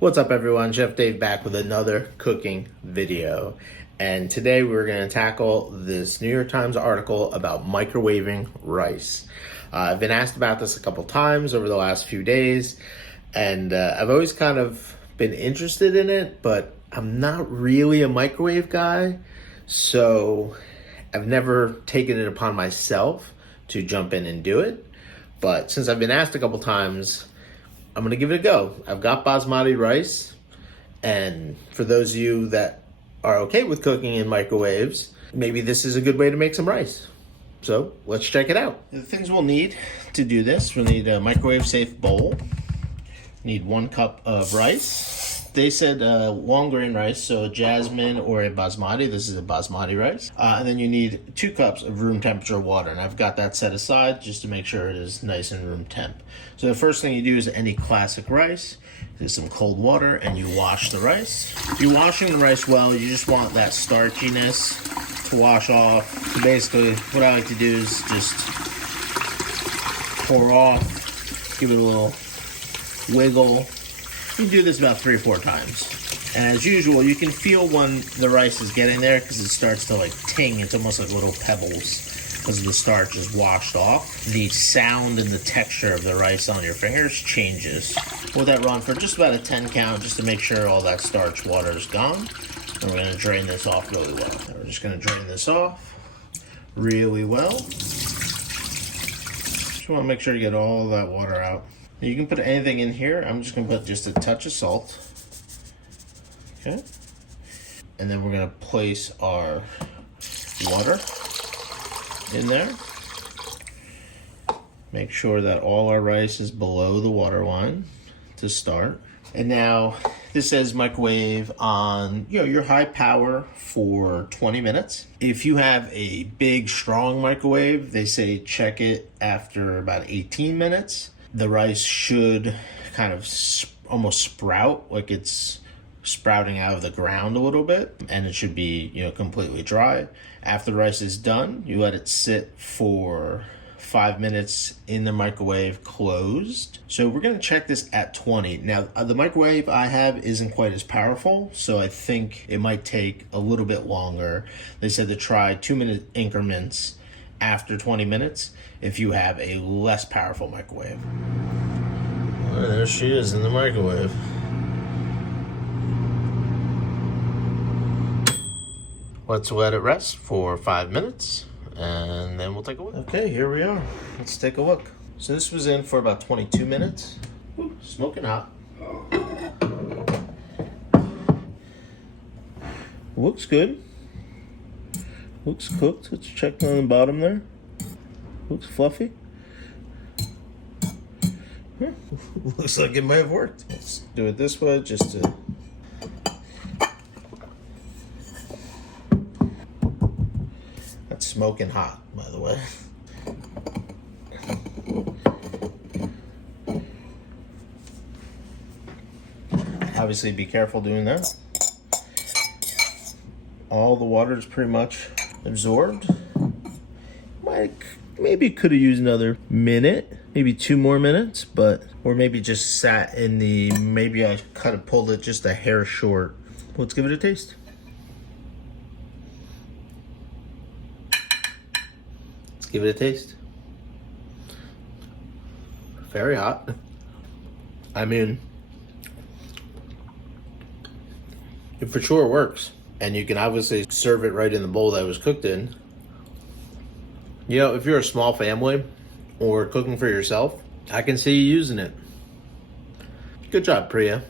What's up everyone, Chef Dave back with another cooking video. And today we're going to tackle this New York Times article about microwaving rice. I've been asked about this a couple times over the last few days, and I've always kind of been interested in it, but I'm not really a microwave guy, so I've never taken it upon myself to jump in and do it. But since I've been asked a couple times, I'm gonna give it a go. I've got basmati rice, and for those of you that are okay with cooking in microwaves, maybe this is a good way to make some rice. So let's check it out. The things we'll need to do this: we'll need a microwave safe bowl, need 1 cup of rice. They said long grain rice, so a jasmine or a basmati. This is a basmati rice. And then you need 2 cups of room temperature water, and I've got that set aside just to make sure it is nice and room temp. So the first thing you do is any classic rice, is some cold water, and you wash the rice. If you're washing the rice well, you just want that starchiness to wash off. So basically, what I like to do is just pour off, give it a little wiggle. You do this about 3 or 4 times. And as usual, you can feel when the rice is getting there because it starts to like ting. It's almost like little pebbles because the starch is washed off. The sound and the texture of the rice on your fingers changes. We'll let that run for just about a 10 count just to make sure all that starch water is gone. And we're going to drain this off really well. We're just going to drain this off really well. Just want to make sure you get all that water out. You can put anything in here. I'm just going to put just a touch of salt. Okay. And then we're going to place our water in there. Make sure that all our rice is below the water line to start. And now this says microwave on your high power for 20 minutes. If you have a big strong microwave, they say check it after about 18 minutes. The rice should kind of almost sprout, like it's sprouting out of the ground a little bit, and it should be completely dry. After the rice is done, you let it sit for 5 minutes in the microwave closed. So we're going to check this at 20. Now the microwave I have isn't quite as powerful, so I think it might take a little bit longer. They said to try 2-minute increments after 20 minutes if you have a less powerful microwave. Oh, there she is in the microwave. Let's let it rest for 5 minutes and then we'll take a look. Okay, here we are. Let's take a look. So this was in for about 22 minutes. Ooh, smoking hot. Looks good. Looks cooked. Let's check on the bottom there. Looks fluffy. Yeah. Looks like it might have worked. Let's do it this way just to... That's smoking hot, by the way. Obviously be careful doing that. All the water is pretty much absorbed. Maybe could have used another minute, maybe 2 more minutes, or maybe just sat in the, maybe I kind of pulled it just a hair short. Let's give it a taste. Let's give it a taste. Very hot. I mean, it for sure works. And you can obviously serve it right in the bowl that it was cooked in. If you're a small family or cooking for yourself, I can see you using it. Good job, Priya.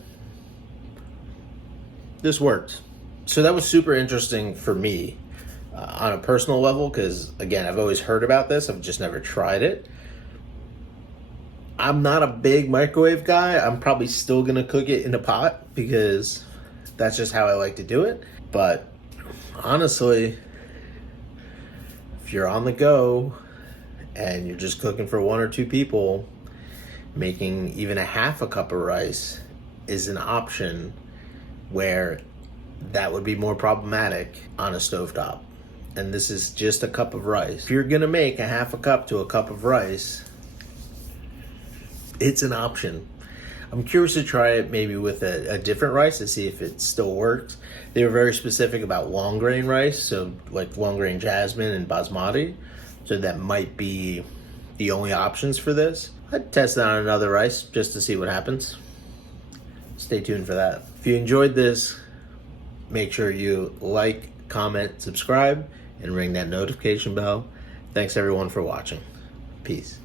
This worked. So that was super interesting for me on a personal level because, again, I've always heard about this. I've just never tried it. I'm not a big microwave guy. I'm probably still going to cook it in a pot because that's just how I like to do it. But honestly, if you're on the go and you're just cooking for 1 or 2 people, making even a half a cup of rice is an option where that would be more problematic on a stovetop. And this is just a cup of rice. If you're gonna make a half a cup to a cup of rice, it's an option. I'm curious to try it maybe with a different rice to see if it still works. They were very specific about long grain rice, so like long grain jasmine and basmati. So that might be the only options for this. I'd test it on another rice just to see what happens. Stay tuned for that. If you enjoyed this, make sure you like, comment, subscribe, and ring that notification bell. Thanks everyone for watching. Peace.